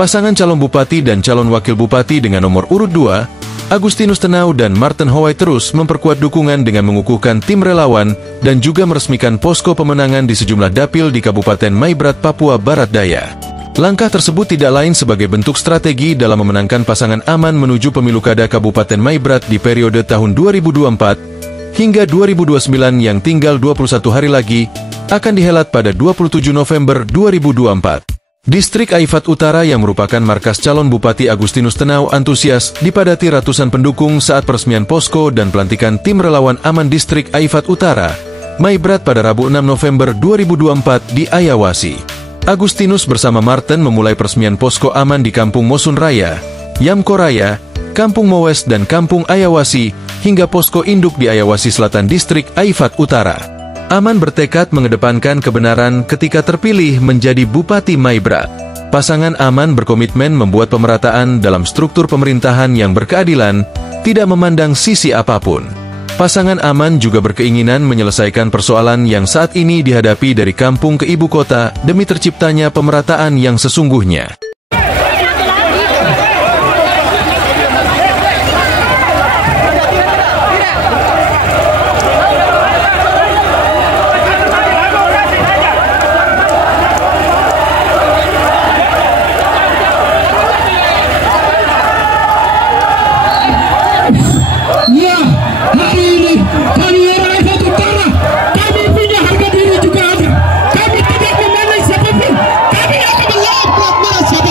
Pasangan calon bupati dan calon wakil bupati dengan nomor urut 2, Agustinus Tenau dan Martin Howai terus memperkuat dukungan dengan mengukuhkan tim relawan dan juga meresmikan posko pemenangan di sejumlah dapil di Kabupaten Maibrat, Papua Barat Daya. Langkah tersebut tidak lain sebagai bentuk strategi dalam memenangkan pasangan aman menuju pemilu kada Kabupaten Maibrat di periode tahun 2024 hingga 2029 yang tinggal 21 hari lagi akan dihelat pada 27 November 2024. Distrik Aifat Utara yang merupakan markas calon Bupati Agustinus Tenau antusias dipadati ratusan pendukung saat peresmian posko dan pelantikan tim relawan aman Distrik Aifat Utara, Maibrat pada Rabu 6 November 2024 di Ayawasi. Agustinus bersama Martin memulai peresmian posko aman di Kampung Mosun Raya, Yamko Raya, Kampung Mowes dan Kampung Ayawasi hingga posko induk di Ayawasi Selatan Distrik Aifat Utara. Aman bertekad mengedepankan kebenaran ketika terpilih menjadi Bupati Maibrat. Pasangan Aman berkomitmen membuat pemerataan dalam struktur pemerintahan yang berkeadilan, tidak memandang sisi apapun. Pasangan Aman juga berkeinginan menyelesaikan persoalan yang saat ini dihadapi dari kampung ke ibu kota demi terciptanya pemerataan yang sesungguhnya. Kami tidak memandang siapapun. Kami akan melawan siapapun.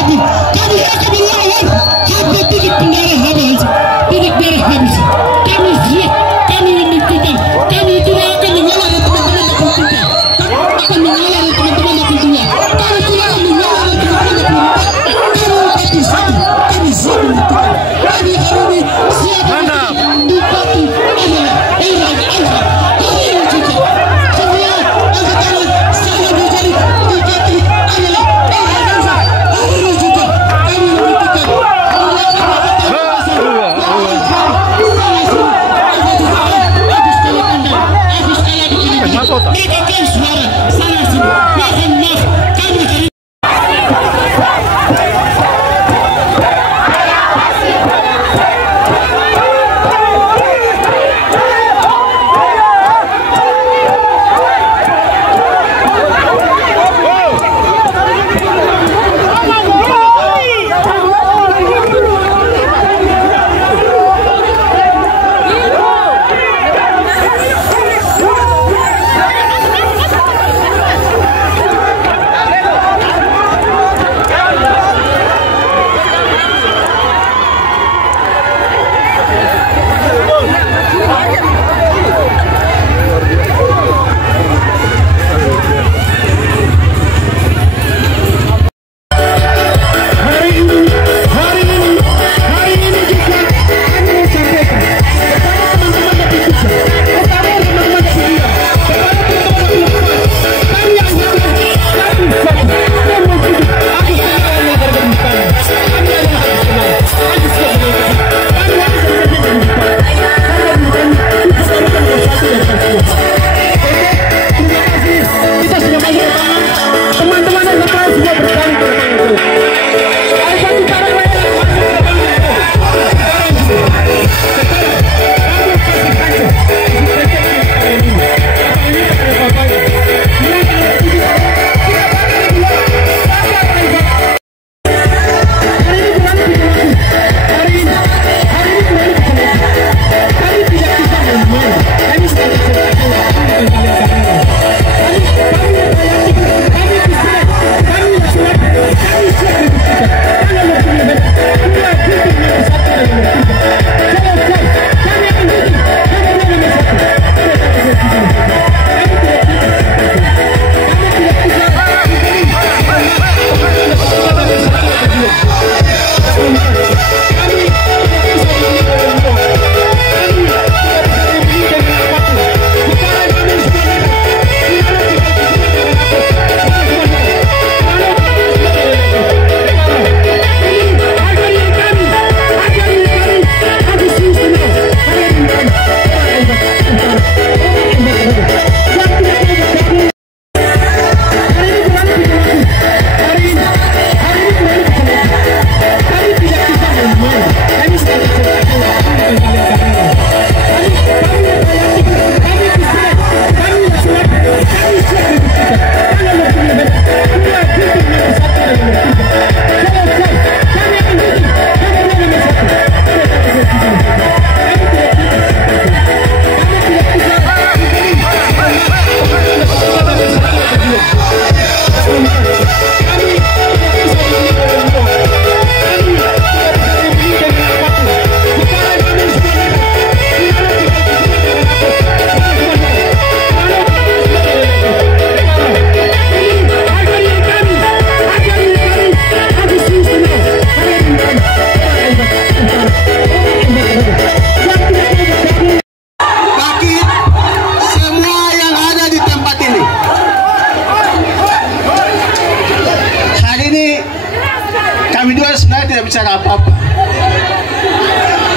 bicara apa-apa.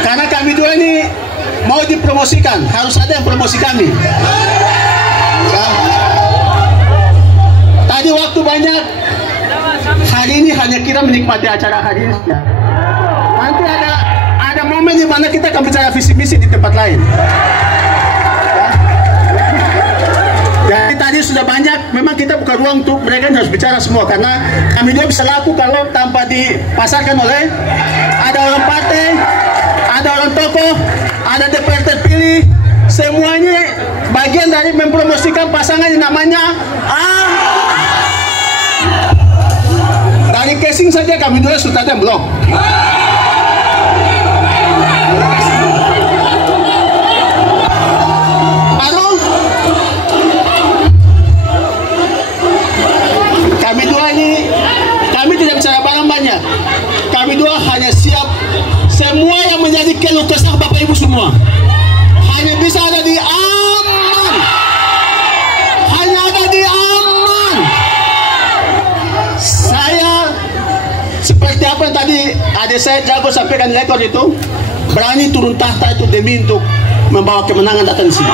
Karena kami dua ini mau dipromosikan, harus ada yang promosi kami. Ya. Tadi waktu banyak, hari ini hanya kita menikmati acara hari ini. Nanti ada momen di mana kita akan bicara visi misi di tempat lain. Jadi tadi sudah banyak, memang kita buka ruang untuk mereka yang harus bicara semua, karena kami juga bisa laku kalau tanpa dipasarkan oleh ada orang partai, ada orang tokoh, ada DPR terpilih, semuanya bagian dari mempromosikan pasangan yang namanya dari casing saja kami dua sudah ada blog. Kami dua ini, kami tidak bicara barang banyak. Kami dua hanya siap semua yang menjadi keluh kesah Bapak Ibu semua hanya bisa ada di aman, hanya ada di aman. Saya seperti apa yang tadi adik saya Jago sampaikan di rekor itu, berani turun tahta itu demi untuk membawa kemenangan datang di sini.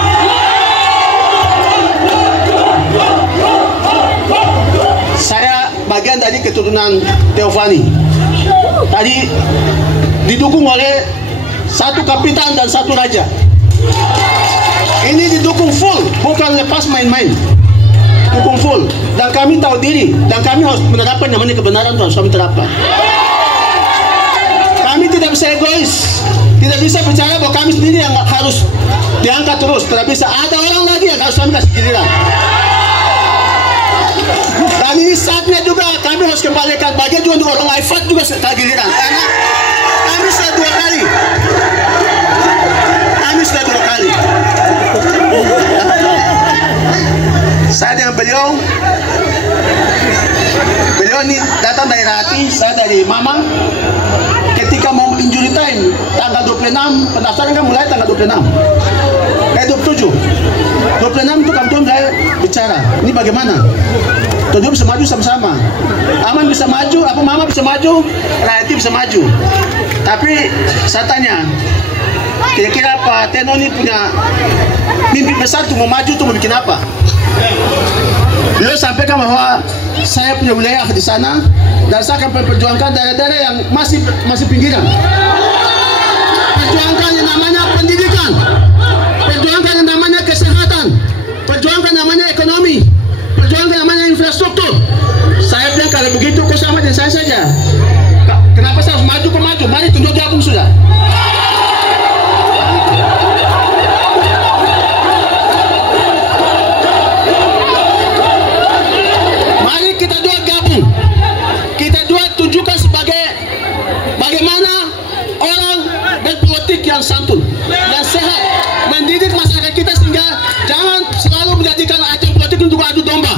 Saya bagian dari keturunan Teofani. Tadi didukung oleh satu kapitan dan satu raja. Ini didukung full, bukan lepas main-main. Dukung full. Dan kami tahu diri, dan kami harus menerapkan namanya kebenaran, harus kami terapkan. Kami tidak bisa egois, tidak bisa bicara bahwa kami sendiri yang harus diangkat terus. Tidak bisa, ada orang lagi yang harus kami kasih giliran. Dan ini saatnya juga kami harus kembalikan bagian juga untuk orang IFAT juga giliran, karena kami sudah dua kali. Saya dengan beliau ini datang dari hati, saya dari Mama. Ketika mau injury time tanggal 26, pendaftaran kan mulai tanggal 26, 27 itu kami mulai bicara, ini bagaimana Tujuh bisa maju sama-sama, Aman bisa maju, apa Mama bisa maju, Rakyat bisa maju. Tapi saya tanya, kira-kira Pak Teno ini punya mimpi besar tuh mau maju tuh mau bikin apa? Beliau sampaikan bahwa saya punya wilayah di sana dan saya akan memperjuangkan daerah-daerah yang masih pinggiran. Perjuangkan yang namanya pendidikan, perjuangkan yang namanya kesehatan, perjuangkan namanya ekonomi, perjuangkan namanya infrastruktur. Saya bilang kalau begitu kok sama dengan saya saja. Kenapa saya harus maju ke maju? Mari tunjuk gabung sudah. Mari kita dua gabung. Kita dua tunjukkan sebagai bagaimana orang berpolitik yang santun, yang sehat, mendidik masyarakat kita sehingga jangan selalu menjadikan ajang politik untuk adu domba.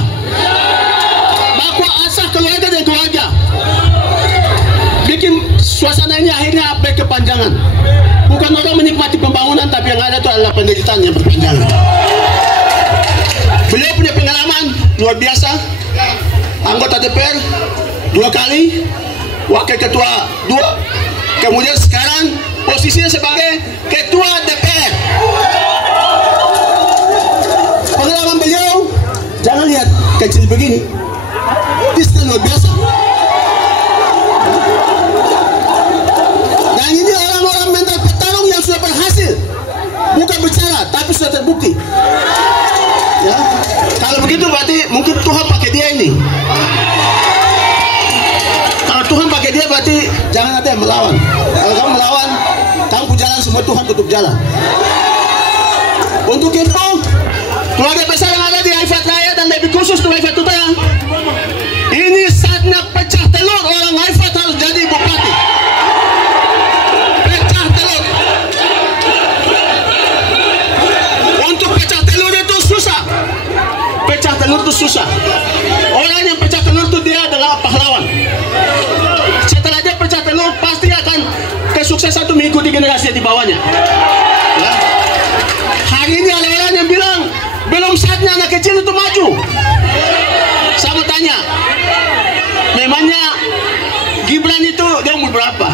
Baku asah keluarga dan keluarga. Bikin suasana ini akhirnya berkepanjangan. Bukan orang menikmati pembangunan, tapi yang ada itu adalah penderitaan yang berkepanjangan. Beliau punya pengalaman luar biasa. Anggota DPR 2 kali, wakil ketua 2, kemudian sekarang posisinya sebagai ketua DPR. Pengalaman beliau jangan lihat kecil begini, ini luar biasa. Dan ini orang-orang mental petarung yang sudah berhasil, bukan bicara tapi sudah terbukti. Ya, kalau begitu berarti mungkin Tuhan pakai dia ini. Kalau Tuhan pakai dia berarti jangan ada yang melawan. Kalau kamu melawan, kamu jalan semua Tuhan tutup jalan. Untuk itu, keluarga besar yang ada di Haifat Raya dan lebih khusus di Haifat Utara, ini saatnya pecah telur. Orang Haifat harus jadi bupati. Pecah telur. Untuk pecah telur itu susah. Pecah telur itu susah. Orang yang pecah telur itu dia adalah pahlawan. Setelah dia pecah telur, pasti akan kesuksesan itu mengikuti generasi di bawahnya. Ya. Hari ini ada orang yang bilang belum saatnya anak kecil itu maju. Saya mau tanya, memangnya Gibran itu dia umur berapa?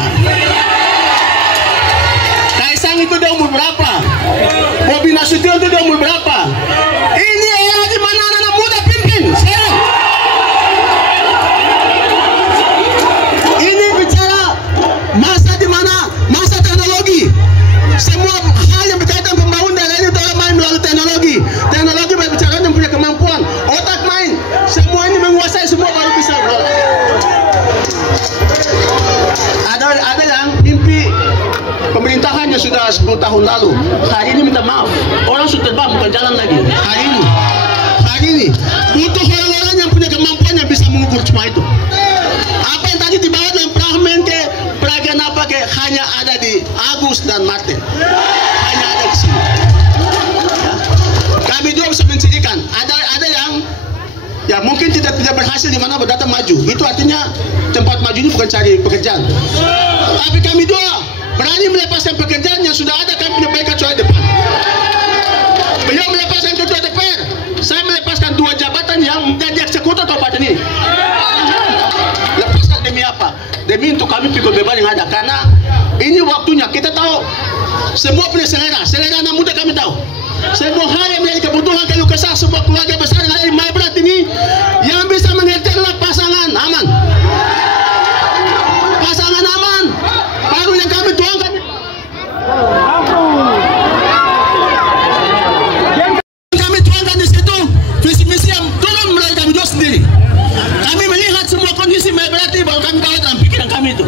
Nasution itu dia umur berapa? Ini era di mana anak muda pimpin sekarang. Ini bicara masa di mana masa teknologi. Semua hal yang berkaitan pembangunan ini telah main melalui teknologi. Teknologi berbicara yang punya kemampuan, otak main. Semua ini menguasai semua baru bisa. Ada yang mimpi pemerintahannya sudah 10 tahun lalu. Hari ini minta maaf, orang sudah terbang bukan jalan lagi. Hari ini butuh orang-orang yang punya kemampuan yang bisa mengukur semua itu. Apa yang tadi dibawa dalam Prahmen ke peragaan apa ke hanya ada di Agus dan Martin. Hanya ada di sini. Ya. Kami juga bisa mencirikan. Ada yang ya mungkin tidak berhasil di mana berdatang maju. Itu artinya tempat maju ini bukan cari pekerjaan. Tapi kami dua berani melepaskan pekerjaan yang sudah ada. Kami punya baik kecuali depan. Beliau melepaskan ketua DPR. Saya melepaskan 2 jabatan yang menjadi eksekutor kabupaten ini. Lepaskan demi apa? Demi untuk kami pikul beban yang ada. Karena ini waktunya. Kita tahu semua punya selera anak muda kami tahu. Semua hal yang menjadi kebutuhan keluh kesah semua keluarga besar yang ada di Maibrat ini, yang bisa mengerti adalah pasangan aman. Pasangan aman baru yang kami tuangkan. Kami tuangkan di situ visi-misi yang turun melalui kami dua sendiri. Kami melihat semua kondisi Maibrat ini baru kami tahu dalam pikiran kami itu.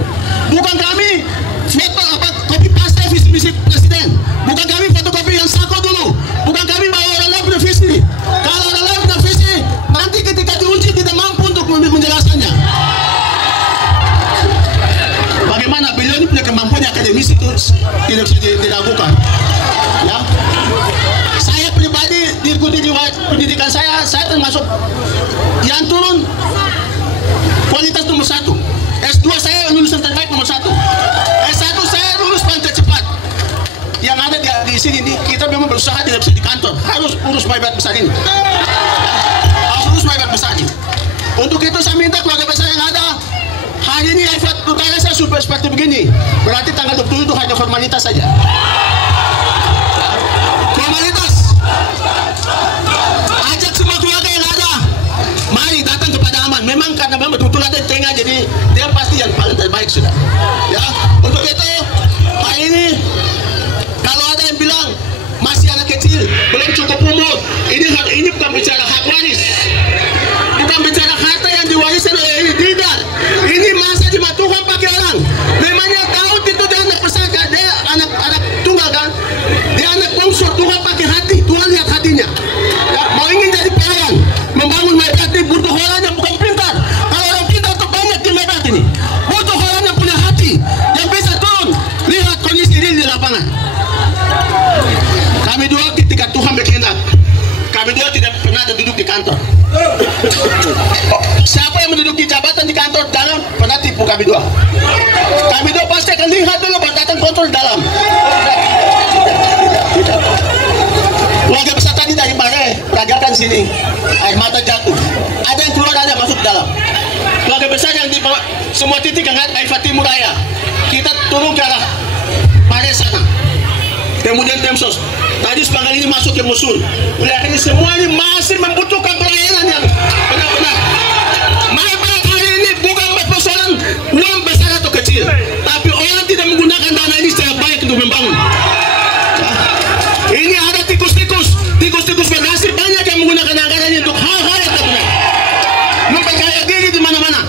Bukan kami foto copy paste visi-misi presiden. Bukan kami fotokopi yang sako dulu. Bukan kami bawa orang lain punya visi. Kalau orang lain punya visi, nanti ketika diuji tidak mampu untuk menjelaskannya. Bagaimana beliau ini punya kemampuan akademis itu tidak bisa dilakukan. Ya. Saya pribadi diikuti di pendidikan saya termasuk yang turun kualitas nomor 1. S2 saya lulusan terbaik nomor 1. S1 saya lulus paling tercepat. Yang ada di sini kita memang berusaha tidak bisa di kantor, harus urus Maibrat besar ini. Harus urus Maibrat besar ini. Untuk itu saya minta keluarga besar yang ada. Hari ini Aifat Utara saya supaya seperti begini. Berarti tanggal 20 itu hanya formalitas saja. Formalitas. Ajak semua keluarga yang ada. Mari datang kepada Aman. Memang karena memang betul-betul ada di tengah, jadi dia pasti yang paling terbaik sudah. Ya. Untuk itu hari ini kalau ada yang bilang masih anak kecil, belum cukup umur, ini bukan bicara hak waris, bukan bicara harta yang diwariskan oleh ini, tidak. Ini masa di Tuhan pakai orang. Memangnya Daud itu dia anak pesaka, dia anak tunggal kan, dia anak bungsu. Tuhan pakai hati, Tuhan lihat hatinya. Ya, mau ingin jadi pelayan, membangun Maibrat ini butuh orang yang bukan pintar. Kalau orang pintar itu banyak di Maibrat ini, butuh orang yang punya hati, yang bisa turun lihat kondisi ini di lapangan. Kami dua ketika Tuhan berkehendak, kami dua tidak pernah duduk di kantor. Siapa yang menduduki jabatan di kantor dalam pernah tipu kami dua. Kami dua pasti akan lihat dulu baru datang kontrol dalam. Tidak. Keluarga besar tadi dari Mare, peragakan sini, air mata jatuh. Ada yang keluar, ada yang masuk dalam. Keluarga besar yang di semua titik yang ada Aifat Timur Raya, kita turun ke arah Mare sana. Kemudian Temsos. Tadi sepanggal ini masuk ke Mosul. Oleh akhirnya semua ini masih membutuhkan pelayanan yang benar-benar. Maibrat hari ini bukan persoalan uang besar atau kecil, tapi orang tidak menggunakan dana ini secara baik untuk membangun. Ini ada tikus-tikus bernasib banyak yang menggunakan anggaran ini untuk hal-hal yang tak benar, memperkaya diri di mana-mana.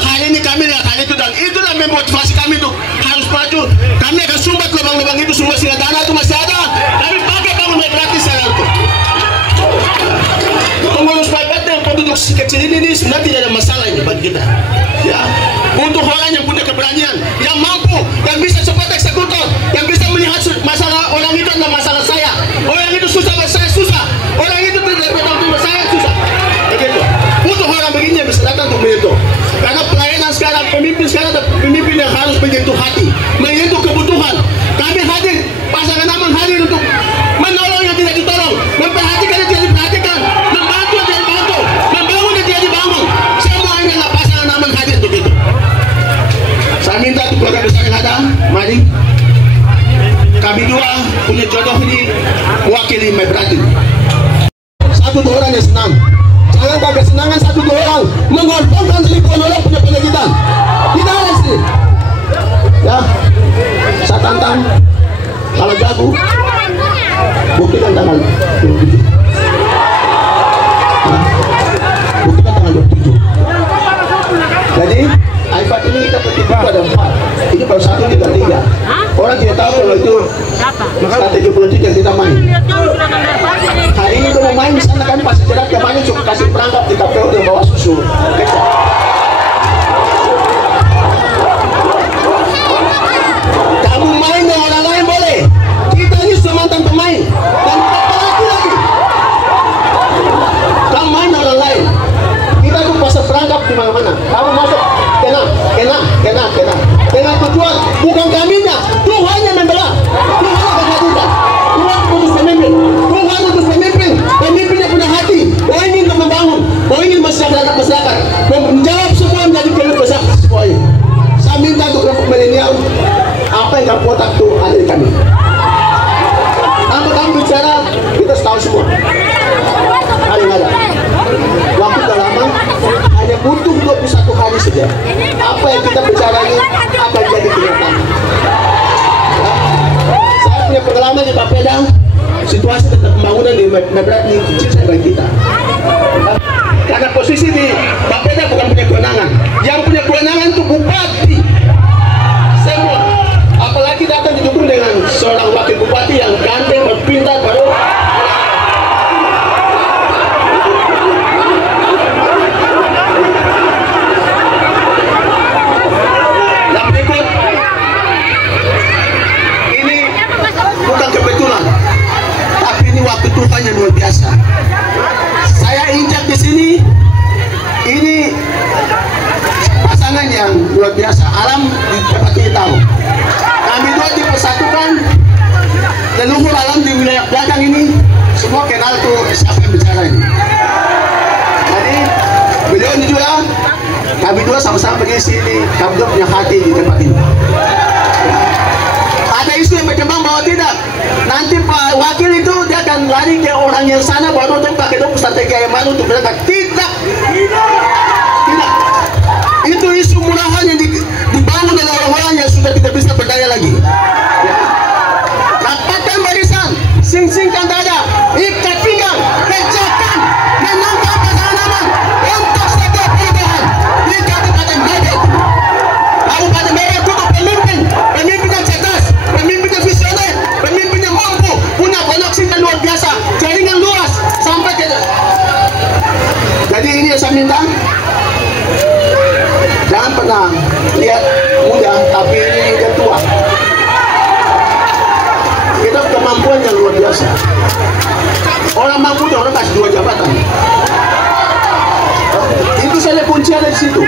Hari ini kami lihat hal itu dan itulah memotivasi kami untuk harus maju. Kami akan sumbat lubang-lubang itu semua sehingga dana itu masih ada. Kami pakai bangun Maibrat secara itu. Pengurus Maibrat yang penduduk kecil ini sebenarnya tidak ada masalah ini bagi kita. Ya, untuk orang yang punya keberanian, yang mampu, yang bisa cepat eksekutor, yang bisa melihat masalah orang itu adalah masalah saya. Orang itu susah, saya susah. Orang itu tidak bertanggung jawab, saya susah. Begitu. Butuh orang begini yang bisa datang untuk menyentuh. Karena pelayanan sekarang, pemimpin sekarang ada pemimpin yang harus menyentuh hati, menyentuh kebutuhan. Kami hadir, pasangan Aman hadir untuk menolong yang tidak ditolong, memperhatikan yang tidak diperhatikan, membantu yang tidak dibantu, membangun yang tidak dibangun. Semua ini adalah pasangan Aman hadir untuk itu. Saya minta untuk keluarga besar yang ada, mari kami dua punya jodoh ini wakil senang. Jangan kau kesenangan satu dua orang mengorbankan 1000 orang punya pendidikan. Tidak ada sih. Ya, saya tantang kalau jago buktikan tanggal 27. Buktikan tanggal 27. Jadi iPad ini kita petikan ada 4. Ini kalau 1 juga 3. Orang tidak tahu kalau itu strategi politik yang kita main. Hari ini kalau main di sana kami pasti jerat kemarin cukup kasih perangkap di KPU yang bawa susu. Kamu main dengan orang lain boleh. Kita ini sudah mantan pemain dan pelatih lagi. Kamu main dengan orang lain. Kita tuh pasang perangkap di mana-mana. Kamu masuk kena. Dengan tujuan bukan kaminya, Tuhan yang membela. Tuhan yang menjadikan. Tuhan putus pemimpin. Tuhan putus pemimpin. Pemimpin yang punya hati. Oh ingin membangun. Oh ingin masyarakat menjawab semua menjadi keluh kesah semuanya. Saya minta untuk kelompok milenial, apa yang kamu kotak itu ada di kami. Tanpa kamu bicara, kita tahu semua. Hari ada. Waktu sudah lama, hanya butuh 21 hari saja. Apa yang kita bicara ini akan jadi kenyataan. Saya punya pengalaman di Bapeda, situasi tentang pembangunan di Mebrat ini kecil saya bagi kita. Karena posisi di Bapeda bukan punya kewenangan. Yang punya kewenangan itu bupati. Semua. Apalagi datang didukung dengan seorang wakil bupati yang ganteng, berpintar, baru. Yang berikut, ini bukan kebetulan, tapi ini waktu Tuhan yang luar biasa. Saya injak di sini, ini pasangan yang luar biasa. Alam dapat kita tahu. Kami dua dipersatukan, leluhur alam di wilayah belakang ini semua kenal tuh siapa yang bicara ini. Jadi beliau ini juga, kami dua sama-sama pergi sini, kami dua punya hati di tempat ini. Ada isu yang berkembang bahwa tidak, nanti Pak Wakil itu dia akan lari ke orang yang sana baru untuk pakai strategi yang baru untuk berangkat. Tidak. Itu isu murahan yang dibangun oleh orang-orang yang sudah tidak bisa berdaya lagi. Rapatkan barisan, sing-singkan dada, ikat pinggang, kerjakan, menangkap pasangan aman untuk setiap perubahan di Kabupaten Mebet. Kabupaten Mebet butuh pemimpin yang cerdas, pemimpin yang visioner, pemimpin yang mampu, punya koneksi yang luar biasa, jaringan luas sampai ke. Jadi ini yang saya minta. Jangan pernah lihat muda, tapi ini dia tua. Kita kemampuan yang luar biasa. Orang mampu orang kasih 2 jabatan. Itu saja kunci ada di situ.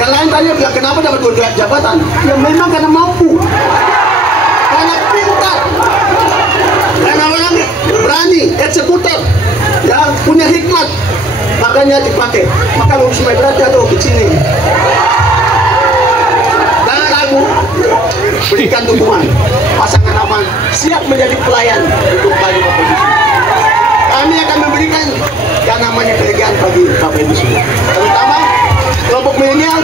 Yang lain tanya kenapa dapat 2 jabatan? Ya memang karena mampu, karena pintar, karena orang berani, eksekutor, ya punya hikmat. Makanya dipakai. Maka lulus Mebrat atau kecil ini. Jangan ragu, berikan dukungan. Pasangan aman siap menjadi pelayan untuk bagi oposisi. Kami akan memberikan yang namanya kelegaan bagi Bapak Ibu semua. Terutama kelompok milenial.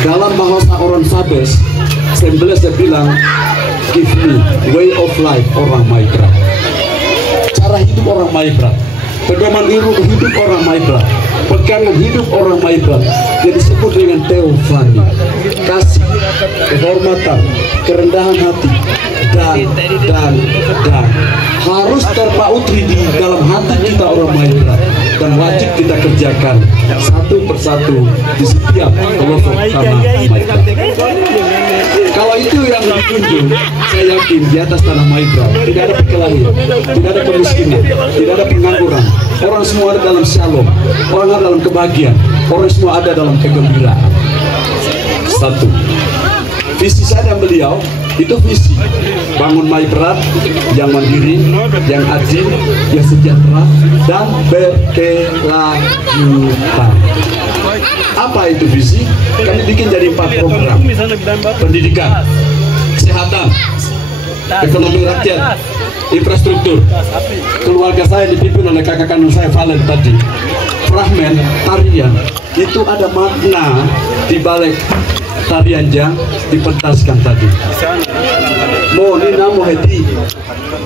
Dalam bahasa orang Sabes, 19 dia bilang, give me way of life orang Mebrat. Cara hidup orang Mebrat, pedoman hidup orang Mebrat, pegangan hidup orang Mebrat yang disebut dengan teofani, kasih, kehormatan, kerendahan hati, dan harus terpaut di dalam hati kita orang Mebrat dan wajib kita kerjakan satu persatu di setiap pelosok tanah Mebrat. Kalau itu yang ditunjuk, saya yakin di atas tanah Mebrat tidak ada perkelahian, tidak ada kemiskinan, tidak ada pengangguran. Orang semua ada dalam shalom, orang ada dalam kebahagiaan, orang semua ada dalam kegembiraan. Satu, visi saya dan beliau itu visi bangun Mebrat yang mandiri, yang adil, yang sejahtera, dan berkelanjutan. Apa itu visi? Kami bikin jadi 4 program: pendidikan, kesehatan, ekonomi rakyat, infrastruktur. Keluarga saya dipimpin oleh kakak kandung saya Valen tadi. Fragmen tarian itu ada makna di balik tarian yang dipentaskan tadi. Mo ni namo heti,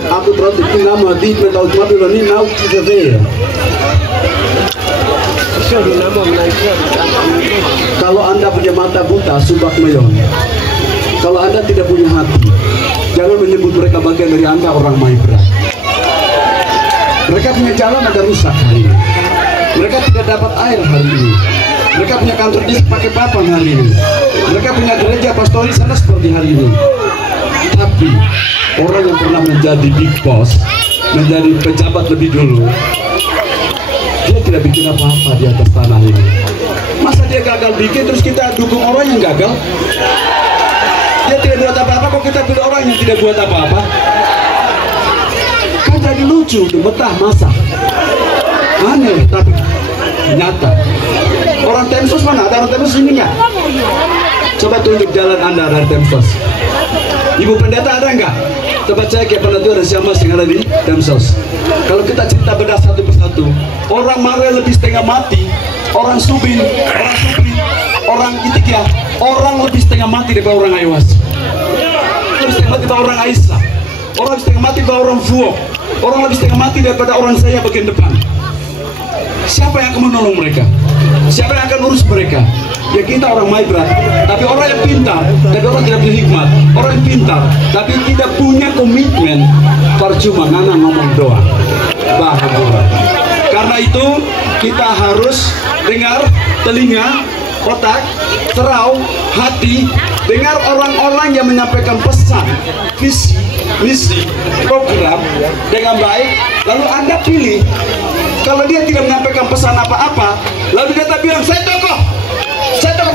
aku terus di namo heti mentau cuma dulu ni nau kita ver. Kalau Anda punya mata buta, subak meyon. Kalau Anda tidak punya hati, jangan menyebut mereka bagian dari Anda orang Maibra. Mereka punya jalan ada rusak hari ini. Mereka tidak dapat air hari ini. Mereka punya kantor desa pakai papan hari ini. Mereka punya gereja pastori sana seperti hari ini. Tapi orang yang pernah menjadi big boss, menjadi pejabat lebih dulu, dia tidak bikin apa-apa di atas tanah ini. Masa dia gagal bikin terus kita dukung orang yang gagal? Dia tidak buat apa-apa kok kita pilih orang yang tidak buat apa-apa? Kan jadi lucu tuh, betah masa. Aneh tapi nyata. Orang Temsos mana? Ada orang Temsos ini nggak? Coba tunjuk jalan Anda dari Temsos. Ibu pendeta ada nggak? Coba cek ya pendeta ada siapa yang ada di Temsos. Kalau kita cerita bedah satu persatu, orang Mare lebih setengah mati, orang Subin, orang Itikia, orang lebih setengah mati daripada orang Aiwas, lebih setengah mati daripada orang Aisyah, orang lebih setengah mati daripada orang Fuok, orang lebih setengah mati daripada orang saya bagian depan. Siapa yang akan menolong mereka? Siapa yang akan urus mereka? Ya kita orang Maibra, tapi orang yang pintar, tapi orang tidak punya hikmat. Orang yang pintar, tapi tidak punya komitmen, percuma ngana ngomong doang. Bahagia. Karena itu kita harus dengar telinga, otak, serau, hati, dengar orang-orang yang menyampaikan pesan, visi, misi, program dengan baik. Lalu Anda pilih. Kalau dia tidak menyampaikan pesan apa-apa, lalu dia tak bilang saya tokoh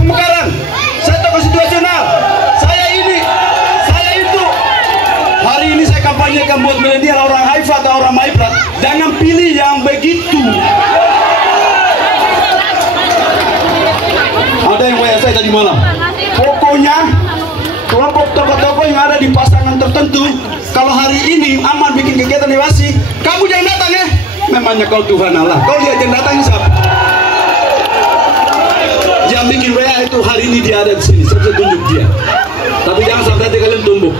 pemekaran, saya tokoh situasional, saya ini, saya itu. Hari ini saya kampanyekan buat milenial, orang Haifa atau orang Maibra, jangan pilih yang begitu. Ada yang WA saya tadi malam. Pokoknya kelompok tokoh-tokoh yang ada di pasangan tertentu, kalau hari ini aman bikin kegiatan dewasi, kamu jangan datang ya. Memangnya kau Tuhan Allah, kau lihat yang datang siapa? Yang bikin WA itu hari ini dia ada di sini, saya bisa tunjuk dia. Tapi jangan sampai nanti kalian tumbuk.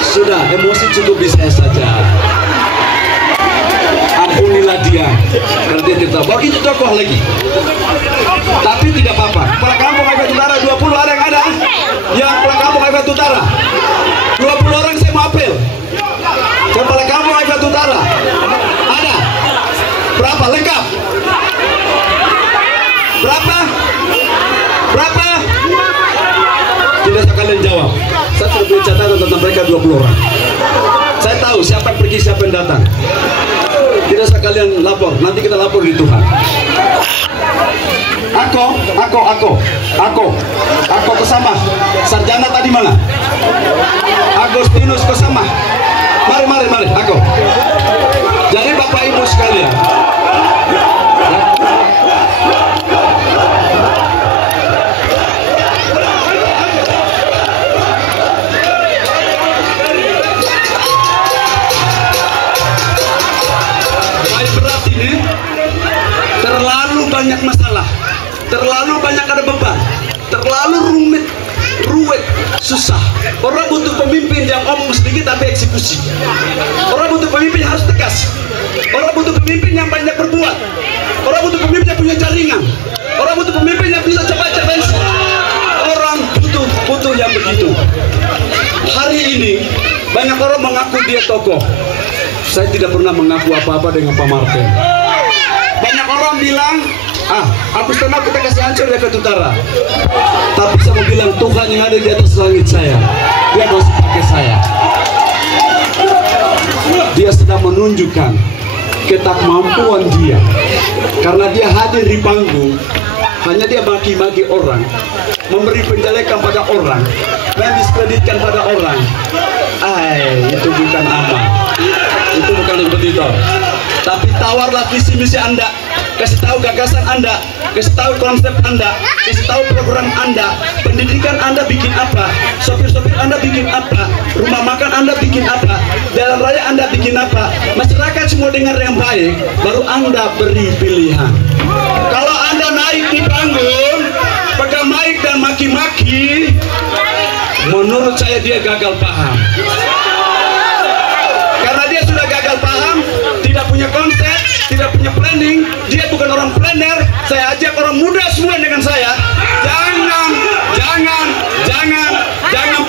Sudah, emosi cukup di saya saja. Ampunilah dia, karena dia tidak tahu. Begitu tokoh lagi. Tapi tidak apa-apa. Kepala kampung Haifat Utara 20 ada yang ada. Yang kepala kampung Haifat Utara 20 orang saya mau apel. Kepala kampung Haifat Utara ada berapa lengkap? Berapa? Tidak usah kalian jawab. Saya sudah beri catatan tentang mereka 20 orang. Saya tahu siapa yang pergi, siapa yang datang. Tidak usah kalian lapor. Nanti kita lapor di Tuhan. Ako kesama. Sarjana tadi mana? Agustinus kesama. Mari, aku. Jadi Bapak Ibu sekalian, berat ini terlalu banyak masalah, terlalu banyak ada beban, terlalu rumit, susah. Orang butuh pemimpin yang omong sedikit tapi eksekusi. Orang butuh pemimpin yang harus tegas. Orang butuh pemimpin yang banyak berbuat. Orang butuh pemimpin yang punya jaringan. Orang butuh pemimpin yang bisa cepat intervensi. Orang butuh yang begitu. Hari ini banyak orang mengaku dia tokoh. Saya tidak pernah mengaku apa-apa dengan Pak Martin. Banyak orang bilang, aku senang kita kasih hancur Haifat Utara. Tapi saya mau bilang Tuhan yang ada di atas langit saya, dia masih pakai saya. Dia sedang menunjukkan ketakmampuan dia. Karena dia hadir di panggung, hanya dia maki-maki orang, memberi penjelekan pada orang, mendiskreditkan pada orang. Itu bukan amal. Itu bukan kompetitor. Tapi tawarlah visi misi Anda. kasih tahu gagasan Anda, kasih tahu konsep Anda, kasih tahu program Anda, pendidikan Anda bikin apa, sopir-sopir Anda bikin apa, rumah makan Anda bikin apa, jalan raya Anda bikin apa, masyarakat semua dengar yang baik, baru Anda beri pilihan. Kalau Anda naik di panggung, pegang mic dan maki-maki, menurut saya dia gagal paham. Karena dia sudah gagal paham, tidak punya konsep, tidak punya planning, dia bukan orang planner. Saya ajak orang muda semua dengan saya, jangan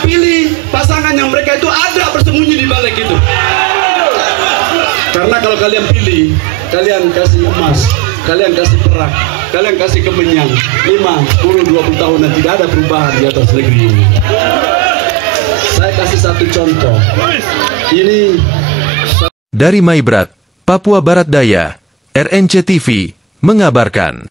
pilih pasangan yang mereka itu ada bersembunyi di balik itu. Karena kalau kalian pilih, kalian kasih emas, kalian kasih perak, kalian kasih kemenyan 5, 10, 20 tahun dan tidak ada perubahan di atas negeri ini. Saya kasih satu contoh. Ini dari Maibrat, Papua Barat Daya, RNC TV mengabarkan.